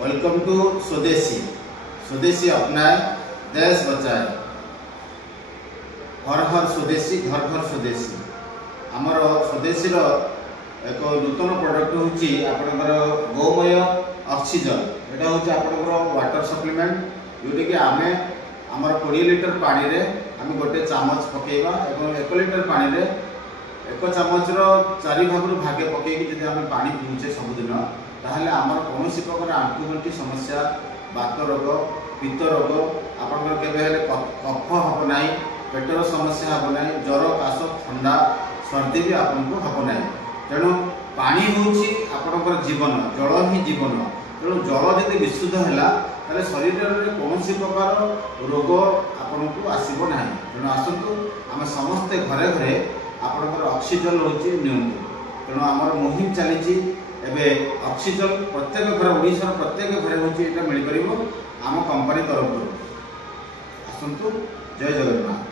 Welcome to स्वदेशी। स्वदेशी अपनाए देश बचाए। हर हर स्वदेशी घर घर स्वदेशी। आमर स्वदेशी एक नूतन प्रोडक्ट होची आपनकर गोमय ऑक्सीजन। एटा होची आपनकर वाटर सप्लीमेंट जोटी कि आमे आमर 20 लिटर पानी रे आमे गोटे चामच पकेबा एवं 1 लिटर पानी रे 1 चामच रो 4 भाग भागे पकेकी जदि आमे पानी पिउचे सबुदिन ताहले आमर कोनोसी प्रकार आंठुगंठी समस्या बात रोग पित्त रोग आपनकर केबे हेले कफ हबो नाही, पेटर समस्या हबो नाही, ज्वर काश ठंडा सर्दी भी आपनको हबो नाही। तेणु पानी होची आपनकर जीवन, जल ही जीवन। तेणु जल जदि विशुद्ध हैला ताले शरीर रे कोनोसी प्रकार रोग आपनको आसीबो नाही। तेणु आसंतु आमे समस्त घरे घरे आपनकर ऑक्सीजन होची नियंतु। तेणु आमर मुहिम चलीची एबे ऑक्सीजन प्रत्येक घर ओडिसा प्रत्येक घरे होची एटा मिल परिबो आम कंपनी तरफ। आसंतु जय जगन्नाथ।